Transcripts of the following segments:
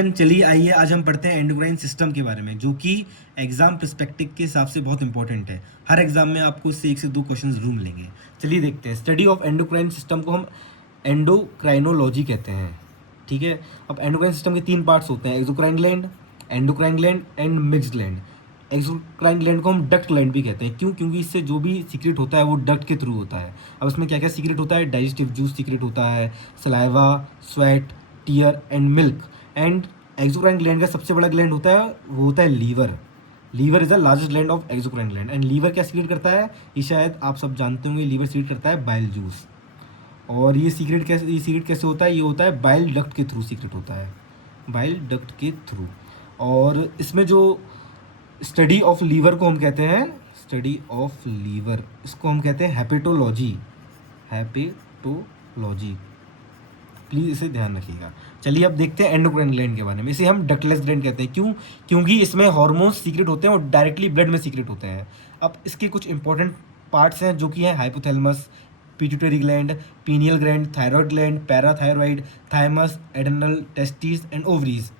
चलिए आइए आज हम पढ़ते हैं एंडोक्राइन सिस्टम के बारे में, जो कि एग्जाम पर्सपेक्टिव के हिसाब से बहुत इंपॉर्टेंट है। हर एग्जाम में आपको इससे 1 से 2 क्वेश्चन जरूर मिलेंगे। चलिए देखते हैं। स्टडी ऑफ एंडोक्राइन सिस्टम को हम एंडोक्राइनोलॉजी कहते हैं। ठीक है। अब एंडोक्राइन सिस्टम के 3 पार्ट्स होते हैं, exocrine gland, endocrine gland and mixed gland. Exocrine gland को हम डक्ट ग्लैंड भी कहते हैं। क्यों? क्योंकि इससे जो भी सीक्रेट होता है वो डक्ट के थ्रू होता है। अब इसमें क्या क्या सीक्रेट होता है? डाइजेस्टिव जूस सीक्रेट होता है, saliva, sweat, tear and milk. And exocrine gland का सबसे बड़ा ग्लैंड होता है, वो होता है liver. Liver is the largest gland of exocrine gland. And liver क्या सीक्रेट करता है? ये शायद आप सब जानते होंगे, लीवर सीक्रेट करता है बाइल जूस। और ये सीक्रेट कैसे होता है? ये होता है बाइल डक्ट के थ्रू सीक्रेट होता है, बाइल डक्ट के थ्रू। और इसमें जो स्टडी ऑफ लीवर को हम कहते हैं, स्टडी ऑफ लीवर, इसको हम कहते हैं हेपेटोलॉजी। हेपेटोलॉजी, प्लीज़ इसे ध्यान रखिएगा। चलिए अब देखते हैं एंडोक्राइन ग्लैंड के बारे में। इसे हम डक्टलेस ग्लैंड कहते हैं। क्यों? क्योंकि इसमें हार्मोन्स सीक्रेट होते हैं और डायरेक्टली ब्लड में सीक्रेट होते हैं। अब इसके कुछ इंपॉर्टेंट पार्ट्स हैं जो कि हैं hypothalamus, pituitary gland, pineal gland, thyroid gland, parathyroid, thymus, adrenal, testis and ovaries.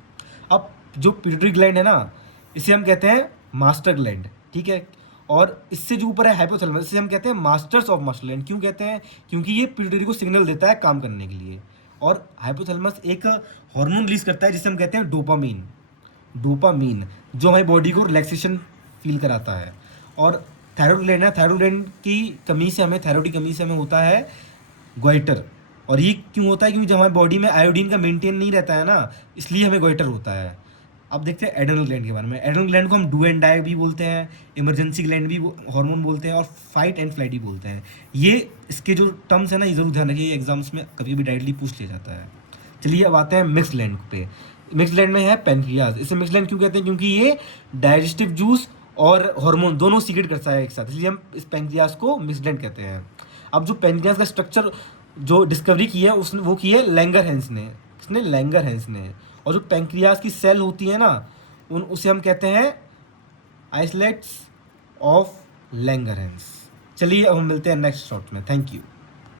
अब जो पिट्यूटरी ग्लैंड है ना, इसे हम कहते हैं मास्टर ग्लैंड। ठीक है। और इससे जो ऊपर है हाइपोथैलेमस, इसे हम कहते हैं मास्टर्स ऑफ मास्टर ग्लैंड। क्यों कहते हैं? क्योंकि ये पिट्यूटरी को सिग्नल देता है काम करने के लिए। और हाइपोथैलेमस एक हार्मोन रिलीज करता है जिसे हम कहते हैं डोपामीन। डोपामीन जो हमारी बॉडी को रिलैक्सेशन फील कराता है। और थायराइड ग्लैंड है, थायराइड ग्लैंड की कमी से हमें, थायराइड की कमी से हमें होता है गोइटर। और ये क्यों होता है? क्योंकि जब हमारी बॉडी में आयोडीन का मेंटेन नहीं रहता है ना, इसलिए हमें गोइटर होता है। अब देखते हैं एड्रेनल ग्लैंड के बारे में। एड्रेनल ग्लैंड को हम डू एंड डाई भी बोलते हैं, इमरजेंसी ग्लैंड भी हार्मोन बोलते हैं, और फाइट एंड फ्लाइट भी बोलते हैं। ये इसके जो टर्म्स है ना, ये जरूर ध्यान रखिए, एग्जाम्स में कभी भी डायरेक्टली पूछ लिया जाता है। चलिए अब आते हैं मिक्स ग्लैंड पे। मिक्स ग्लैंड में है पेनक्रियाज। इसे मिक्स ग्लैंड क्यों कहते हैं? क्योंकि ये डाइजेस्टिव जूस और हार्मोन दोनों सीक्रेट करता है एक साथ, इसलिए हम इस पेनक्रियाज को मिक्स ग्लैंड कहते हैं। अब जो पेनक्रियाज का स्ट्रक्चर जो डिस्कवरी की है उसने, वो की है लैंगरहैंस ने। किसने? लैंगरहैंस ने। और जो पेनक्रियाज की सेल होती है ना, उसे हम कहते हैं आइसलेट्स ऑफ लैंगरहैंस। चलिए अब हम मिलते हैं नेक्स्ट शॉट में। Thank you.